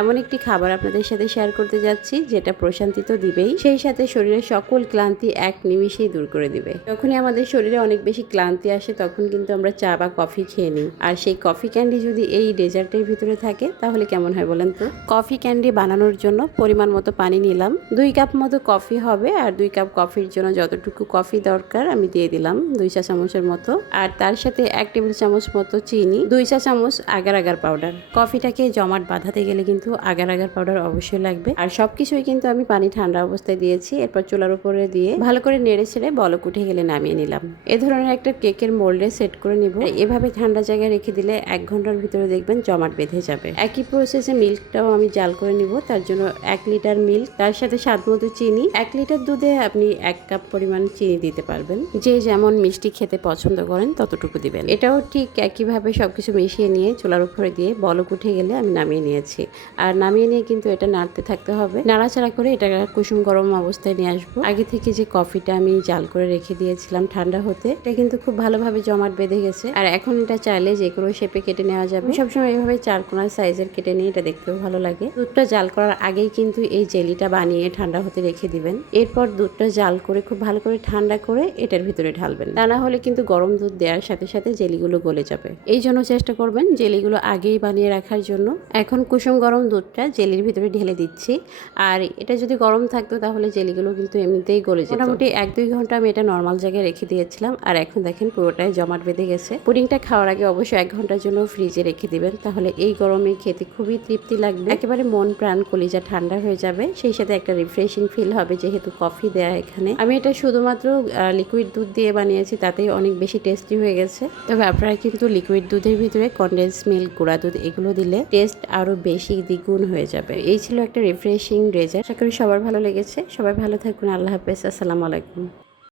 এমন একটি খাবার আপনাদের সাথে শেয়ার করতে যাচ্ছি যেটা প্রশান্তি তো দিবেই, সেই সাথে শরীরের সকল ক্লান্তি এক নিমিষেই দূর করে দিবে। যখনই আমাদের শরীরে অনেক বেশি ক্লান্তি আসে তখন কিন্তু আমরা চা বা কফি খেয়ে নিই, আর সেই কফি ক্যান্ডি যদি এই ডেজার্টের ভিতরে থাকে তাহলে কেমন হয় বলেন তো। কফি ক্যান্ডি বানানোর জন্য পরিমাণ মতো পানি নিলাম, 2 কাপ মতো কফি হবে, আর 2 কাপ কফির জন্য যতটুকু কফি দরকার আমি দিয়ে দিলাম 2 চা চামচের মতো, আর তার সাথে 1 টেবিল চামচ মতো চিনি, 2 চা চামচ আগার আগার পাউডার। কফিটাকে জমাট বাঁধাতে গেলে কিন্তু আগার আগার পাউডার অবশ্যই লাগবে। আর সবকিছুই কিন্তু আমি পানি ঠান্ডা অবস্থায় দিয়েছি, এরপর চুলার উপরে দিয়ে ভালো করে নেড়ে ছেড়ে বলক উঠে গেলে নামিয়ে নিলাম। এ ধরনের একটা কেকের মোল্ডে সেট করে নিব। এভাবে ঠান্ডা জায়গায় রেখে দিলে 1 ঘন্টার ভিতরে দেখবেন জমাট বেঁধে যাবে। একই প্রসেসে মিল্কটাও আমি জাল করে নিব, তার জন্য 1 লিটার মিল্ক, তার সাথে স্বাদ মতো চিনি। 1 লিটার দুধে আপনি 1 কাপ পরিমাণ চিনি দিতে পারবেন, যে যেমন মিষ্টি খেতে পছন্দ করেন ততটুকু দিবেন। এটাও ঠিক একইভাবে সবকিছু মিশিয়ে নিয়ে চুলার উপরে দিয়ে বলক উঠে গেলে আমি নামিয়ে নিয়েছি। আর নামিয়ে নিয়ে কিন্তু এটা নাড়তে থাকতে হবে, নাড়াচাড়া করে এটা কুসুম গরম অবস্থায় নিয়ে আসবো। আগে থেকে যে কফিটা আমি জাল করে রেখে দিয়েছিলাম ঠান্ডা হতে, এটা কিন্তু খুব ভালোভাবে জমাট বেঁধে গেছে। আর এখন এটা চাইলে যে কোনো শেপে কেটে নেওয়া যাবে। সবসময় এইভাবে 4 কোনা সাইজের কেটে নিয়ে এটা দেখতেও ভালো লাগে। দুধটা জাল করার আগেই কিন্তু এই জেলিটা বানিয়ে ঠান্ডা হতে রেখে দিবেন। এরপর দুধটা জাল করে খুব ভালো করে ঠান্ডা করে এটার ভিতরে ঢালবেন, তা না হলে কিন্তু গরম দুধ দেওয়ার সাথে সাথে জেলিগুলো গলে যাবে। এই জন্য চেষ্টা করবেন জেলিগুলো আগেই বানিয়ে রাখার জন্য। এখন কুসুম গরম দুধটা জেলির ভিতরে ঢেলে দিচ্ছি, আর এটা যদি গরম থাকতো তাহলে জেলিগুলো কিন্তু এমনিতেই গলে যেত। মোটামুটি 1-2 ঘন্টা আমি এটা নর্মাল জায়গায় রেখে দিয়েছিলাম, আর এখন দেখেন পুরোটাই জমাট বেঁধে গেছে। পুডিংটা খাওয়ার আগে অবশ্যই 1 ঘন্টার জন্য ফ্রিজে রেখে দিবেন, তাহলে এই গরমে খেতে খুবই তৃপ্তি লাগবে। একেবারে মন প্রাণ কলিজা ঠান্ডা হয়ে যাবে, সেই সাথে একটা রিফ্রেশিং ফিল হবে যেহেতু কফি দেয়া এখানে। আমি এটা শুধুমাত্র লিকুইড দুধ দিয়ে বানিয়েছি, তাতেই অনেক বেশি টেস্টি হয়ে গেছে। তবে আপনারা কিন্তু লিকুইড দুধের ভিতরে কনডেন্স মিল্ক, গুঁড়া দুধ এগুলো দিলে টেস্ট আরো বেশি দ্বিগুণ হয়ে যাবে। এই ছিল একটা রিফ্রেশিং ডেজার্ট। আশা করি সবার ভালো লেগেছে। সবাই ভালো থাকুন। আল্লাহ হাফেজ। আসসালামু আলাইকুম।